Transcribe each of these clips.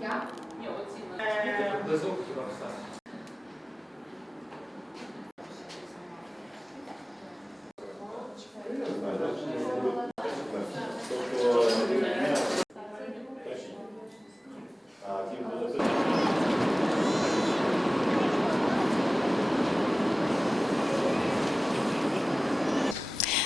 Я? Ні, оці. Е, Без обстрілу все.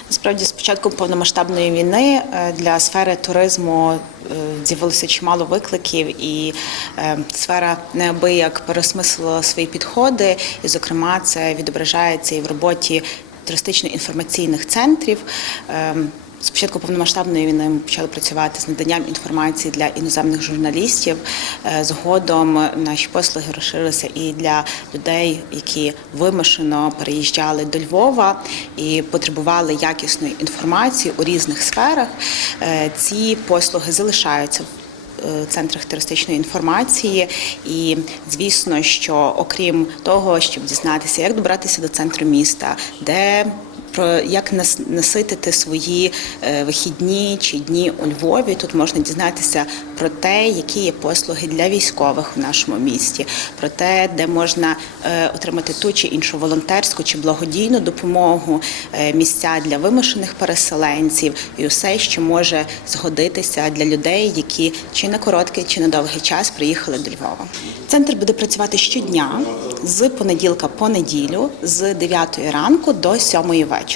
Насправді, з початком повномасштабної війни е, для сфери туризму е, з'явилося чимало викликів, і е, сфера неабияк переосмислила свої підходи, і, зокрема, це відображається і в роботі туристично-інформаційних центрів. Ем, з початку повномасштабної війни ми почали працювати з наданням інформації для іноземних журналістів. Е, Згодом наші послуги розширилися і для людей, які вимушено переїжджали до Львова і потребували якісної інформації у різних сферах. Е, Ці послуги залишаються в е, центрах туристичної інформації. І звісно, що окрім того, щоб дізнатися, як добратися до центру міста, де про як нас- наситити свої е, вихідні чи дні у Львові. Тут можна дізнатися про те, які є послуги для військових у нашому місті, про те, де можна е, отримати ту чи іншу волонтерську чи благодійну допомогу, е, місця для вимушених переселенців і усе, що може згодитися для людей, які чи на короткий, чи на довгий час приїхали до Львова. Центр буде працювати щодня з понеділка по неділю з 9 ранку до 7 вечора.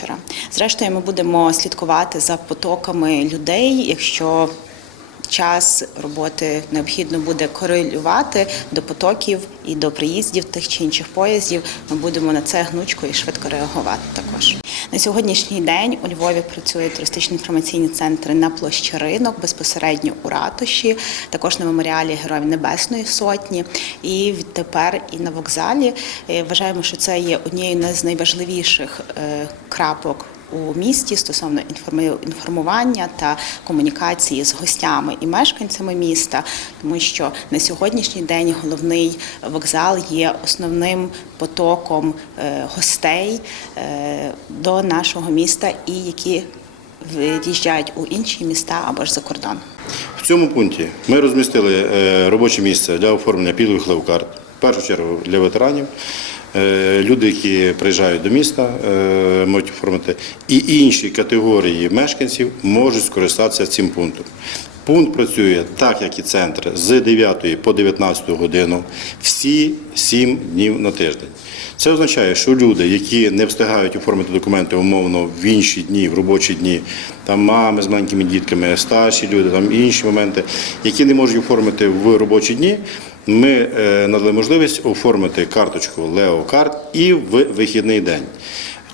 Зрештою, ми будемо слідкувати за потоками людей, якщо час роботи необхідно буде корелювати до потоків і до приїздів тих чи інших поїздів. Ми будемо на це гнучко і швидко реагувати також. На сьогоднішній день у Львові працює туристичні інформаційні центри на площі ринок, безпосередньо у ратуші, також на меморіалі Героїв Небесної Сотні. І відтепер і на вокзалі Е, вважаємо, що це є однією з найважливіших е, крапок у місті стосовно інформування та комунікації з гостями і мешканцями міста, тому що на сьогоднішній день головний вокзал є основним потоком е, гостей е, до нашого міста і які виїжджають у інші міста або ж за кордон. В цьому пункті ми розмістили е, робоче місце для оформлення пільгових левкарт, першу чергу для ветеранів. Е, Люди, які приїжджають до міста, е, можуть оформити, і інші категорії мешканців можуть скористатися цим пунктом. Пункт працює так, як і центр, з 9 по 19 годину всі 7 днів на тиждень. Це означає, що люди, які не встигають оформити документи умовно в інші дні, в робочі дні, там мами з маленькими дітками, старші люди, там інші моменти, які не можуть оформити в робочі дні, ми е, надали можливість оформити карточку Леокарт і в вихідний день.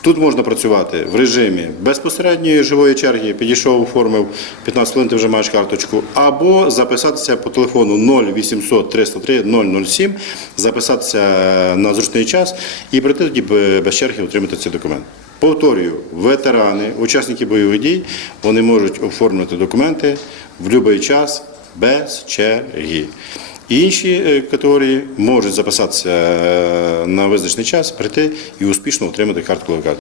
Тут можна працювати в режимі безпосередньої живої черги, підійшов, оформив 15 хвилин, ти вже маєш карточку, або записатися по телефону 0800 303 007, записатися на зручний час і прийти тоді без черги отримати цей документ. Повторюю, ветерани, учасники бойових дій, вони можуть оформити документи в будь-який час без черги. Інші які можуть записатися е, на визначений час, прийти і успішно отримати картку левкарт.